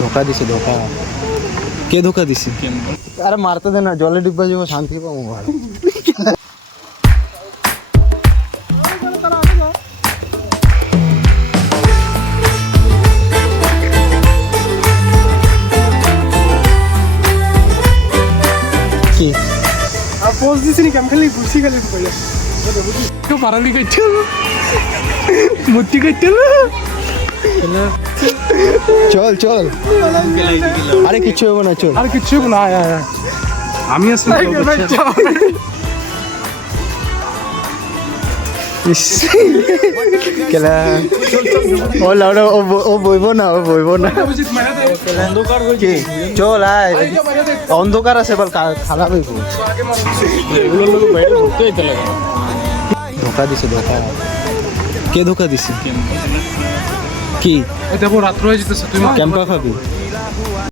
ধোকা দিছে ধোকা। কে ধোকা দিছে? আরে মারতে দে না, জলে ডিব্বা যাবো, শান্তি পাবো ভালো। কি পোজ দিছিনি কেম খালি ঘুষি খালি কইয়া তো পারালি কইছিল মুতি কইছিল চল চল, আরে কিচ্ছু হবে না, চল। আর কিছু না আমি আসলে কেলা ও লাউডা ও বইব না, ও বইব না। কি চল আয়, অন্ধকার আছে বল, খারাপ হইব। ধোকা দিছে ধোকা। কে ধোকা দিছে? কি এটা রাত্র হয়ে যেতেছে, তুই ক্যাম্পা খাবি?